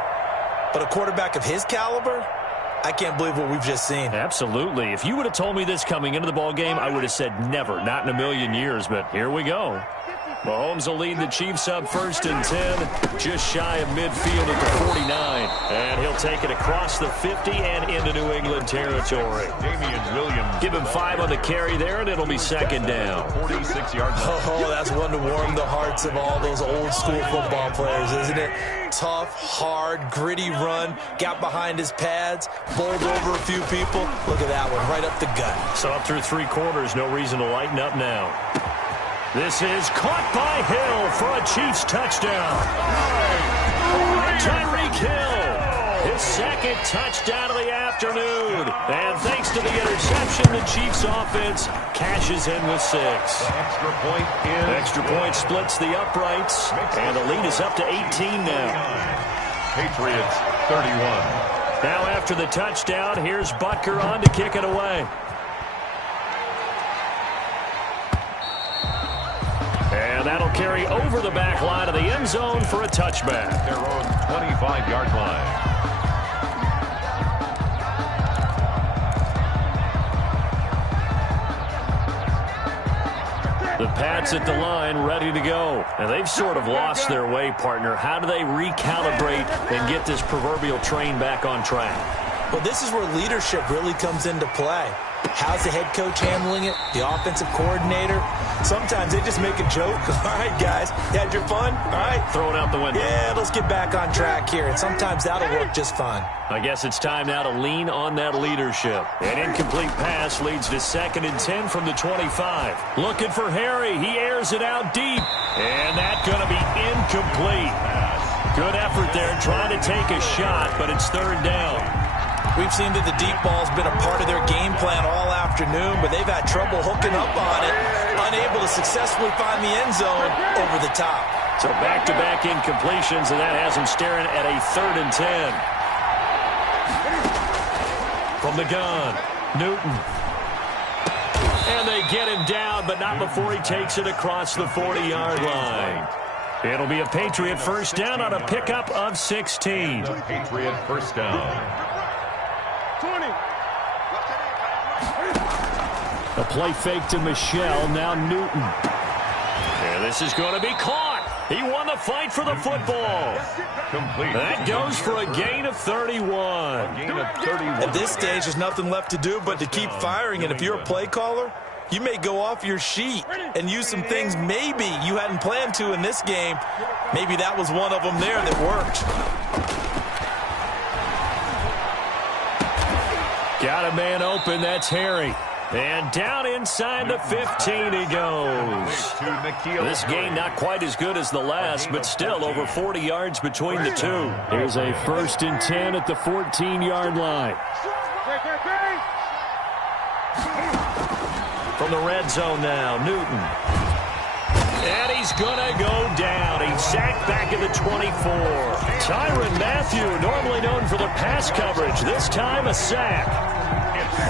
But a quarterback of his caliber, I can't believe what we've just seen. Absolutely. If you would have told me this coming into the ball game, I would have said never, not in a million years. But here we go. Mahomes will lead the Chiefs up 1st and 10, just shy of midfield at the 49. And he'll take it across the 50 and into New England territory. Damian Williams. Give him 5 on the carry there, and it'll be 2nd down. 46 yards. Oh, that's one to warm the hearts of all those old-school football players, isn't it? Tough, hard, gritty run. Got behind his pads, bowled over a few people. Look at that one, right up the gut. So up through 3 quarters, no reason to lighten up now. This is caught by Hill for a Chiefs touchdown. Tyreek Hill, his 2nd touchdown of the afternoon. And thanks to the interception, the Chiefs offense cashes in with 6. Extra point in. Extra point splits the uprights, and the lead is up to 18 now. Patriots 31. Now after the touchdown, here's Butker on to kick it away. And that'll carry over the back line of the end zone for a touchback. Their own 25-yard line. The Pats at the line ready to go. And they've sort of lost their way, partner. How do they recalibrate and get this proverbial train back on track? Well, this is where leadership really comes into play. How's the head coach handling it? The offensive coordinator? Sometimes they just make a joke. All right, guys, you had your fun? All right. Throw it out the window. Yeah, let's get back on track here. And sometimes that'll work just fine. I guess it's time now to lean on that leadership. An incomplete pass leads to 2nd and 10 from the 25. Looking for Harry. He airs it out deep. And that's going to be incomplete. Good effort there trying to take a shot, but it's 3rd down. We've seen that the deep ball's been a part of their game plan all afternoon, but they've had trouble hooking up on it, unable to successfully find the end zone over the top. So back-to-back incompletions, and that has them staring at a 3rd and 10. From the gun, Newton. And they get him down, but not before he takes it across the 40-yard line. It'll be a Patriot 1st down on a pickup of 16. The Patriot 1st down. 20. A play fake to Michelle, now Newton. And this is going to be caught. He won the fight for the football. Complete. That goes for a gain of 31. A gain of 31. At this stage, there's nothing left to do but to keep firing, and if you're a play caller, you may go off your sheet and use some things maybe you hadn't planned to in this game. Maybe that was one of them there that worked. Got a man open, that's Harry. And down inside the 15 he goes. This game not quite as good as the last, but still over 40 yards between the two. Here's a 1st and 10 at the 14-yard line. From the red zone now, Newton. And he's going to go down. He's sacked back at the 24. Tyrann Mathieu, normally known for the pass coverage, this time a sack.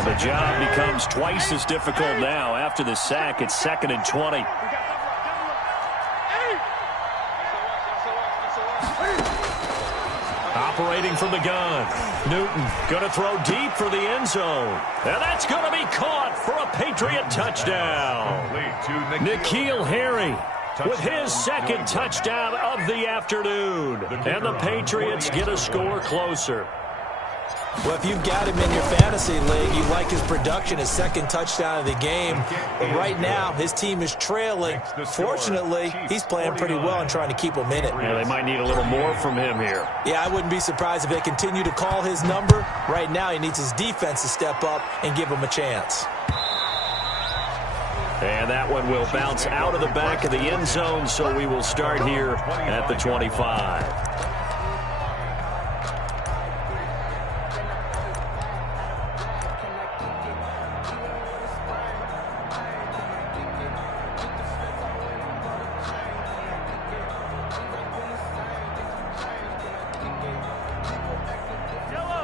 The job becomes twice as difficult now. After the sack, it's 2nd and 20. Operating from the gun. Newton going to throw deep for the end zone. And that's going to be caught for a Patriot touchdown. N'Keal Harry with his 2nd touchdown of the afternoon. And the Patriots get a score closer. Well, if you've got him in your fantasy league, you like his production, his 2nd touchdown of the game. But right now, his team is trailing. Fortunately, he's playing pretty well and trying to keep him in it. Yeah, they might need a little more from him here. Yeah, I wouldn't be surprised if they continue to call his number. Right now, he needs his defense to step up and give him a chance. And that one will bounce out of the back of the end zone, so we will start here at the 25.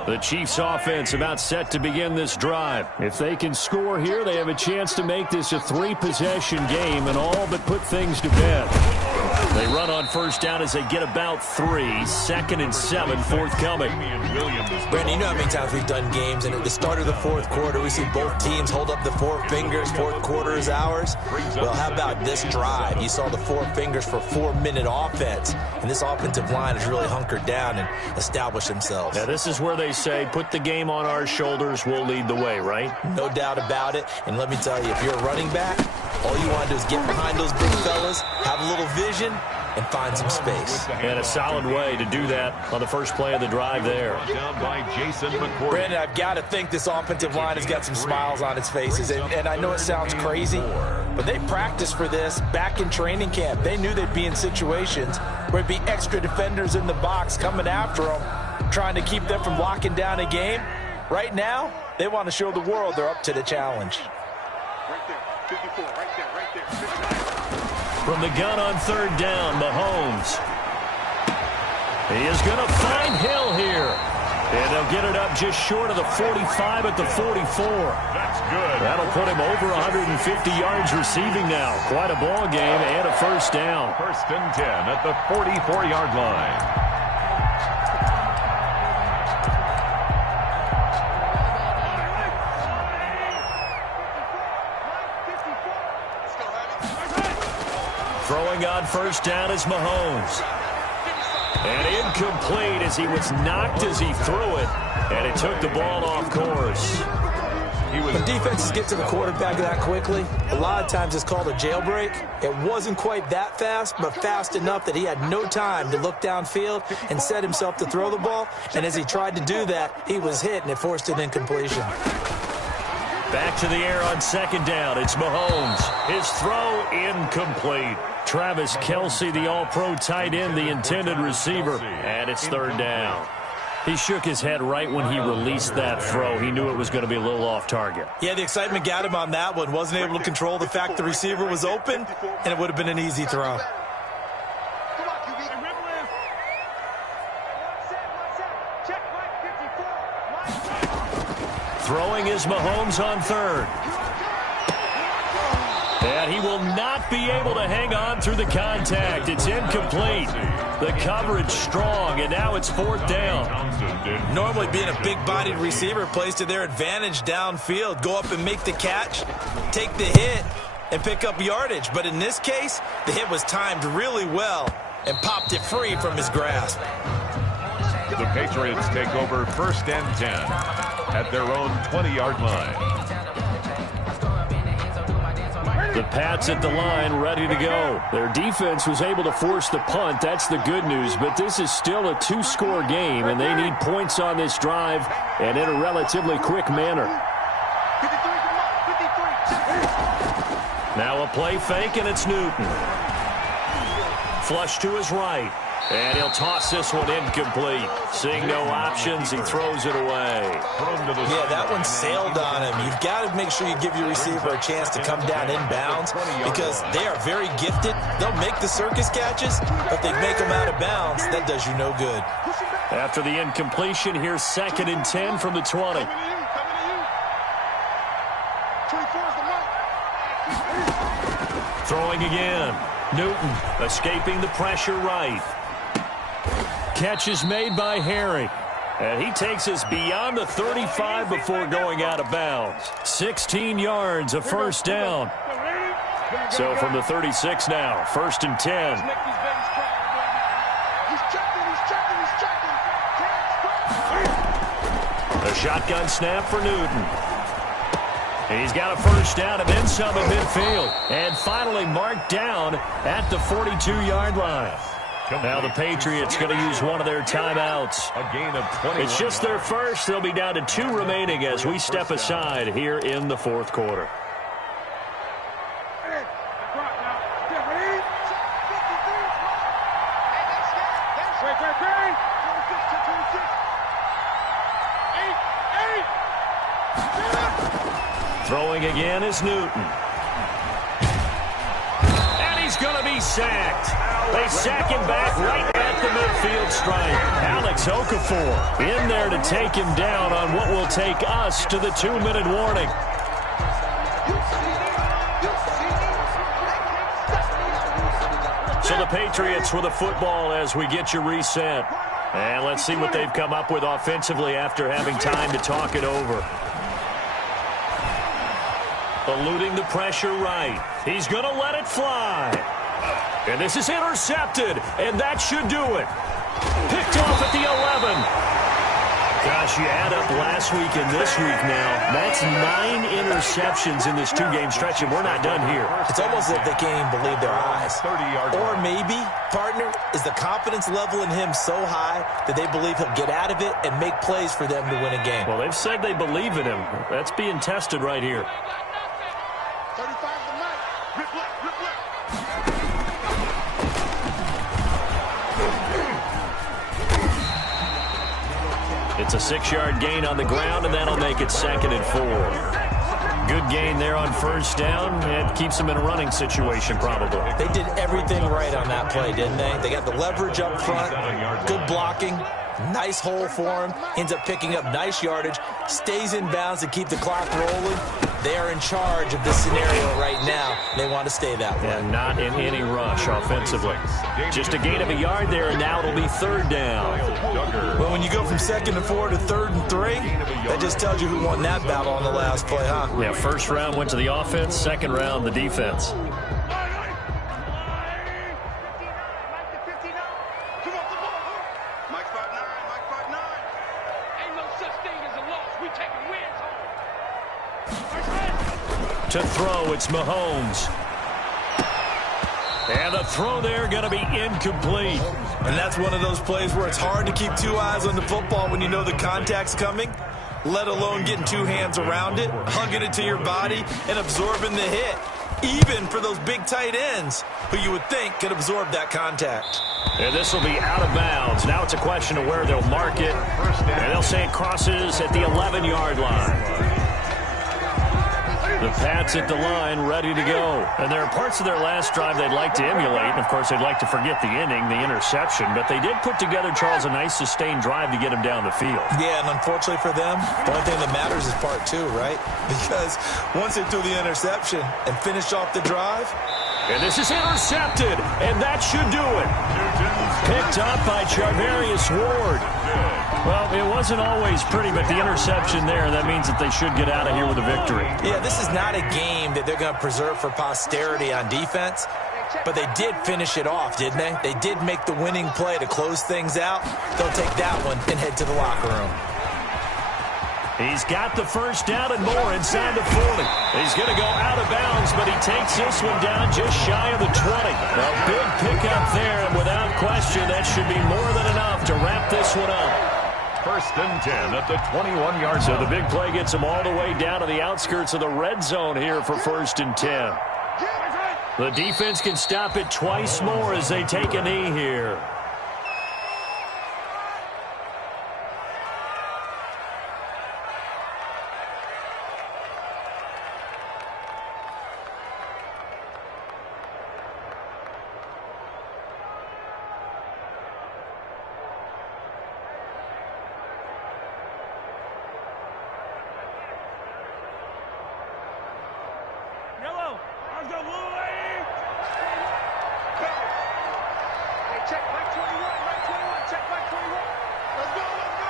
The Chiefs offense about set to begin this drive. If they can score here, they have a chance to make this a 3-possession game and all but put things to bed. They run on first down as they get about 3. 2nd and 7 forthcoming. Brandon, you know how many times we've done games, and at the start of the fourth quarter, we see both teams hold up the 4 fingers. Fourth quarter is ours. Well, how about this drive? You saw the 4 fingers for 4-minute offense, and this offensive line has really hunkered down and established themselves. Now, this is where they say, put the game on our shoulders, we'll lead the way, right? No doubt about it. And let me tell you, if you're a running back, all you want to do is get behind those big fellas, have a little vision, and find some space. And a solid way to do that on the first play of the drive there. Brandon, I've got to think this offensive line has got some smiles on its faces. And I know it sounds crazy, but they practiced for this back in training camp. They knew they'd be in situations where it'd be extra defenders in the box coming after them, trying to keep them from locking down a game. Right now, they want to show the world they're up to the challenge. Right there, 54, right there, 59. From the gun on third down, Mahomes. He is going to find Hill here. And they'll get it up just short of the 45 at the 44. That's good. That'll put him over 150 yards receiving now. Quite a ball game and a first down. 1st and 10 at the 44-yard line. Throwing on first down is Mahomes. And incomplete as he was knocked as he threw it. And it took the ball off course. When defenses get to the quarterback that quickly, a lot of times it's called a jailbreak. It wasn't quite that fast, but fast enough that he had no time to look downfield and set himself to throw the ball. And as he tried to do that, he was hit, and it forced an incompletion. Back to the air on second down. It's Mahomes. His throw incomplete. Travis Kelce, the all-pro tight end, the intended receiver. And it's third down. He shook his head right when he released that throw. He knew it was going to be a little off target. Yeah, the excitement got him on that one. Wasn't able to control the fact the receiver was open, and it would have been an easy throw. Come on, QB. Check right 54. Throwing is Mahomes on third. And he will not be able to hang on through the contact. It's incomplete. The coverage strong, and now it's fourth down. Normally being a big-bodied receiver plays to their advantage downfield. Go up and make the catch, take the hit, and pick up yardage. But in this case, the hit was timed really well and popped it free from his grasp. The Patriots take over 1st and 10 at their own 20-yard line. The Pats at the line, ready to go. Their defense was able to force the punt. That's the good news. But this is still a 2-score game, and they need points on this drive and in a relatively quick manner. 53. Now a play fake, and it's Newton. Flush to his right. And he'll toss this one incomplete. Seeing no options, he throws it away. Yeah, that one sailed on him. You've got to make sure you give your receiver a chance to come down inbounds because they are very gifted. They'll make the circus catches, but they make them out of bounds. That does you no good. After the incompletion, here's 2nd and 10 from the 20. 24 is the mark. Throwing again. Newton escaping the pressure right. Catch is made by Herring. And he takes us beyond the 35 before going out of bounds. 16 yards, a first down. So from the 36 now, 1st and 10. A shotgun snap for Newton. He's got a first down and then some at midfield. And finally marked down at the 42-yard line. Now the Patriots going to use one of their timeouts. A gain of 20. It's just their first. They'll be down to 2 remaining as we step aside here in the fourth quarter. Throwing again is Newton. And he's going to be sacked. They sack him back right at the midfield stripe. Alex Okafor in there to take him down on what will take us to the 2-minute warning. So the Patriots with a football as we get you reset. And let's see what they've come up with offensively after having time to talk it over. Eluding the pressure right. He's going to let it fly. And this is intercepted, and that should do it. Picked off at the 11. Gosh, you add up last week and this week now. That's 9 interceptions in this 2-game stretch, and we're not done here. It's almost as if they can't even believe their eyes. Or maybe, partner, is the confidence level in him so high that they believe he'll get out of it and make plays for them to win a game. Well, they've said they believe in him. That's being tested right here. 35 to Mike. Rip left, rip left. It's a 6-yard gain on the ground, and that'll make it 2nd and 4. Good gain there on first down. It keeps them in a running situation, probably. They did everything right on that play, didn't they? They got the leverage up front, good blocking, nice hole for him, ends up picking up nice yardage, stays in bounds to keep the clock rolling. They are in charge of this scenario right now. They want to stay that way. And not in any rush offensively. Just a gain of a yard there, and now it'll be 3rd down. Well, when you go from 2nd and 4 to 3rd and 3, that just tells you who won that battle on the last play, huh? Yeah, first round went to the offense, second round the defense. To throw, it's Mahomes. And the throw there going to be incomplete. And that's one of those plays where it's hard to keep 2 eyes on the football when you know the contact's coming, let alone getting 2 hands around it, hugging it to your body, and absorbing the hit. Even for those big tight ends who you would think could absorb that contact. And this will be out of bounds. Now it's a question of where they'll mark it. And they'll say it crosses at the 11-yard line. The Pats at the line, ready to go. And there are parts of their last drive they'd like to emulate. And, of course, they'd like to forget the inning, the interception. But they did put together, Charles, a nice sustained drive to get him down the field. Yeah, and unfortunately for them, the only thing that matters is part 2, right? Because once they threw the interception and finished off the drive. And this is intercepted, and that should do it. Picked up by Charvarius Ward. Well, it wasn't always pretty, but the interception there, that means that they should get out of here with a victory. Yeah, this is not a game that they're going to preserve for posterity on defense, but they did finish it off, didn't they? They did make the winning play to close things out. They'll take that one and head to the locker room. He's got the first down and more inside the 40. He's going to go out of bounds, but he takes this one down just shy of the 20. A big pickup there, and without question, that should be more than enough to wrap this one up. 1st and 10 at the 21-yard line. So the big play gets them all the way down to the outskirts of the red zone here for 1st and 10. The defense can stop it twice more as they take a knee here. Check Mike 21, Mike 21, check Mike 21. Let's go, let's go.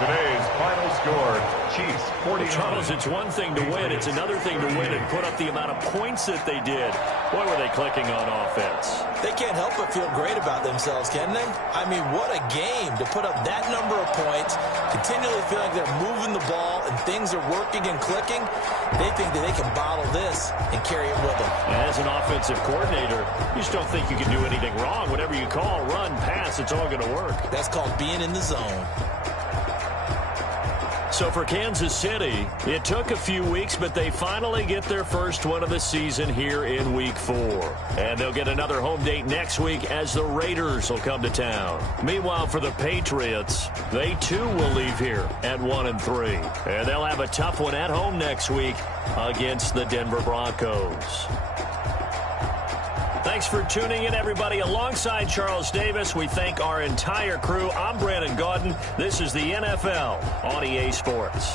Today's final score, Chiefs 49. Charles, it's one thing to win. It's another thing to win and put up the amount of points that they did. Boy, were they clicking on offense. They can't help but feel great about themselves, can they? I mean, what a game to put up that number of points, continually feeling like they're moving the ball and things are working and clicking. They think that they can bottle this and carry it with them. And as an offensive coordinator, you just don't think you can do anything wrong. Whatever you call, run, pass, it's all going to work. That's called being in the zone. So for Kansas City, it took a few weeks, but they finally get their first one of the season here in Week 4. And they'll get another home date next week as the Raiders will come to town. Meanwhile, for the Patriots, they too will leave here at 1-3. And they'll have a tough one at home next week against the Denver Broncos. Thanks for tuning in, everybody. Alongside Charles Davis, we thank our entire crew. I'm Brandon Gaudin. This is the NFL on EA Sports.